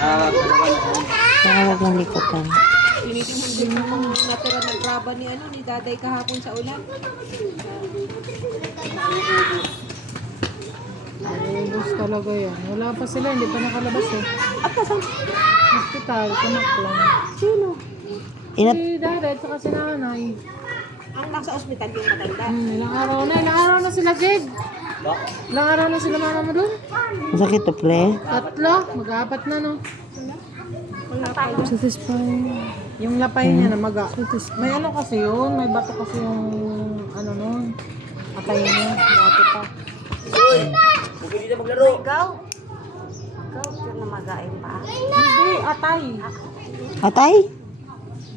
Kaya huwag mong likutan. Tinitingnan din yung natira ng graba ni Daday kahapon sa ulan. Ubus talaga yan. Wala pa sila, hindi pa nakalabas eh. At saan? Hospital, kanak lang. Sino? Inat Si Dadet, saka si nanay. Ang nasa ospital yung matanda. Ilang araw na sila, Jed. Ilang araw na sila mama mo dun? masakit to, pre. 3, mag-apat na no. Wala pa yun. Satisfying. Yung lapay niya na may ano kasi yun, may bato kasi yung ano nun. Atay niya, dati pa. Ikaw? Ikaw, sure na magain pa. Hindi, atay. Atay?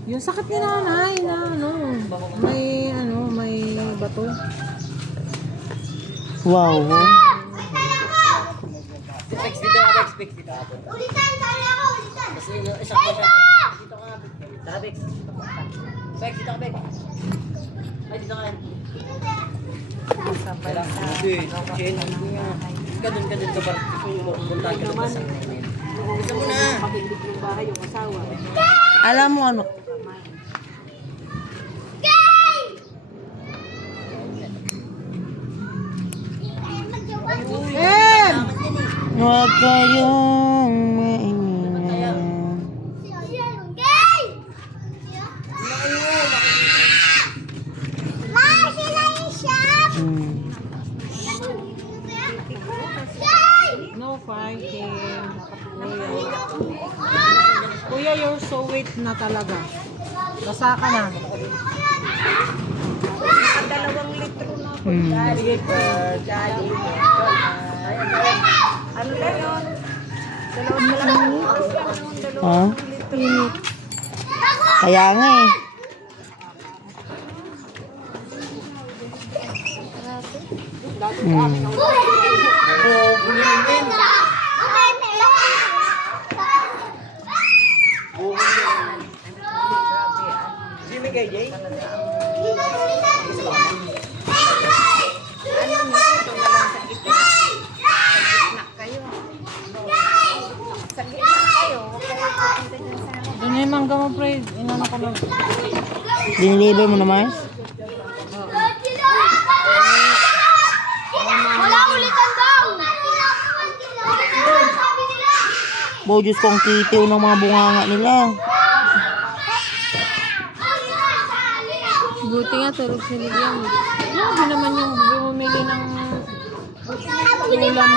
Yung sakit ni nanay na may bato. Wow. Specs dito ako, specs dito ako. Ulitan, tali ako, ulitan. Kasi isang ko siya. Dito ka nga, tara, Bex. Bex, dito ka, Bex. Ay, dito ka yan. Kailangan ko Jen. Ganun ka ba? Puntahan ka ba sa gusto mo na. Pag-ibig ng bahay yung asawa. Alam mo ano? Huwag kayong maingat. No fighting. Kuya, you're so weak na talaga. Basa ka na. Nakadalawang litro na ako. Ano lang yun? Dalawang Ha? Kaya nga eh. Jimmy kay Jay? Doon yung mangga mo, pre. Inano ko lang. Diniliver mo na, Mars? Wala ulitan daw. Bo, Diyos ko ang kitiw ng mga bunganga nila. Buti nga, tulog si Lilian. Hindi naman yung bumili ng ulam.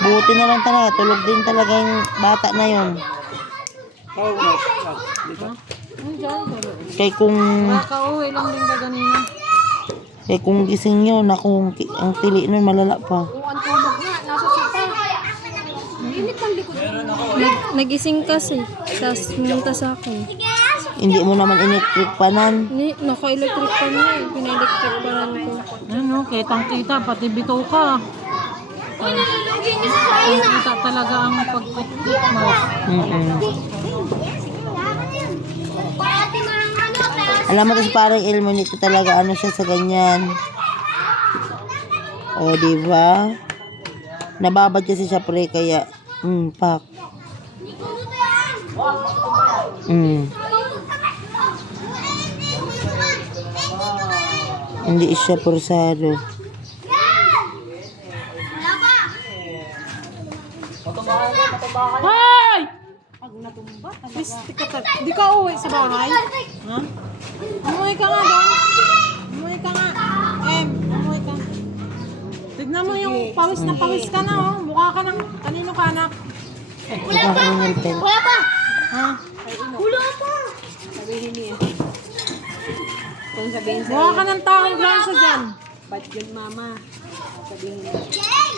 Buti na lang talaga. Tulog din talaga yung bata na yun. Nandiyan, tulog. Kaya kung Nakaka-uwi lang din ka ganina. gising yun, ako ang tili nun malala pa. ang tulog na. Nasa sopa. Init ng likod. Nagising kasi, tapos pumunta sa akin. Hindi mo naman electric panan. Naka-electric pa niya eh, pina-electric pa rin ko. Ano, kitang-kita, pati bito ka. Kita talaga ang pagkutkut mo. Alam mo kasi parang Elmo nito talaga ano siya sa ganyan. O, diba? Nababad kasi siya pre, kaya pak. Hindi siya pursado. Hoy! Di ka uwi sa bahay? Ha? Umuwi ka nga doon. Umuwi ka nga. Umuwi ka. Tignan mo yung pawis na pawis ka na, oh. Mukha ka ng kanino ka anak. Wala pa. Wala pa. Ha? Wala pa. Sabihin niya. Kung sabihin sa Mukha ka ng taong glansa dyan. ba't yun mama? Sabihin niya. Jay!